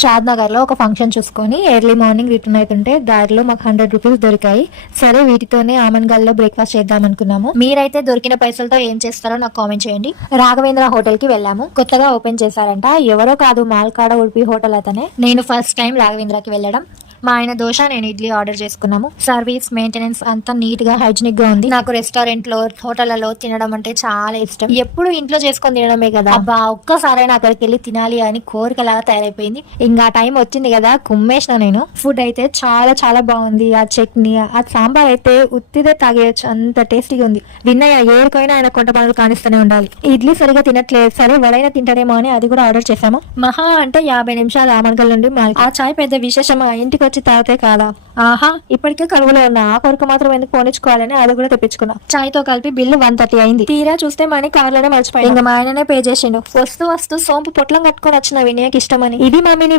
షాద్ నగర్ లో ఒక ఫంక్షన్ చూసుకొని ఎర్లీ మార్నింగ్ రిటర్న్ అవుతుంటే దారిలో మాకు 100 రూపీస్ దొరికాయి. సరే వీటితోనే ఆమన్గల్ లో బ్రేక్ఫాస్ట్ చేద్దాం అనుకున్నాము. మీరైతే దొరికిన పైసలతో ఏం చేస్తారో నాకు కామెంట్ చేయండి. రాఘవేంద్ర హోటల్ కి వెళ్ళాము. కొత్తగా ఓపెన్ చేశారంట. ఎవరో కాదు, మాల్కాడ ఉడిపి హోటల్ అతనే. నేను ఫస్ట్ టైం రాఘవేంద్రకి వెళ్ళడం. మా ఆయన దోశ, నేను ఇడ్లీ ఆర్డర్ చేసుకున్నాము. సర్వీస్, మెయింటెనెన్స్ అంతా నీట్ గా, హైజీనిక్ గా ఉంది. నాకు రెస్టారెంట్ లో, హోటళ్లలో తినడం అంటే చాలా ఇష్టం. ఎప్పుడు ఇంట్లో చేసుకొని తినడమే కదా, అబ్బా ఒక్కసారైనా అక్కడికి వెళ్ళి తినాలి అని కోరికలాగా తయారైపోయింది. ఇంకా టైం వచ్చింది కదా, కుమ్మేసిన నేను. ఫుడ్ అయితే చాలా చాలా బాగుంది. ఆ చట్నీ, ఆ సాంబార్ అయితే ఉత్తిదే తాగేయచ్చు, అంత టేస్టీగా ఉంది. విన్నయ్య ఏడుకైనా ఆయన కొంట పనులు కానిస్తూనే ఉండాలి. ఇడ్లీ సరిగా తినట్లేదు, సరే వడైనా తింటాడేమో అని అది కూడా ఆర్డర్ చేసాము. మహా అంటే 50 నిమిషాలు ఆమన్గల్ నుండి ఆ చాయ్ పెద్ద విశేషమా, ఇంటికి వచ్చి తాగితే కాదా. ఆహా, ఇప్పటికే కలుగులో ఉన్నా, ఆ కొరకు మాత్రం ఎందుకు పోనిచ్చుకోవాలని అది కూడా తెప్పించుకున్నా. చాయ్ తో కలిపి బిల్లు 130 అయింది. తీరా చూస్తే మనీ కార్లోనే మర్చిపోయింది. ఇంకా మా ఆయననే పే చేసిండు. వస్తూ వస్తూ సోంపు పొట్లం కట్టుకొని వచ్చిన వినయకి ఇష్టమని. ఇది మమ్మీని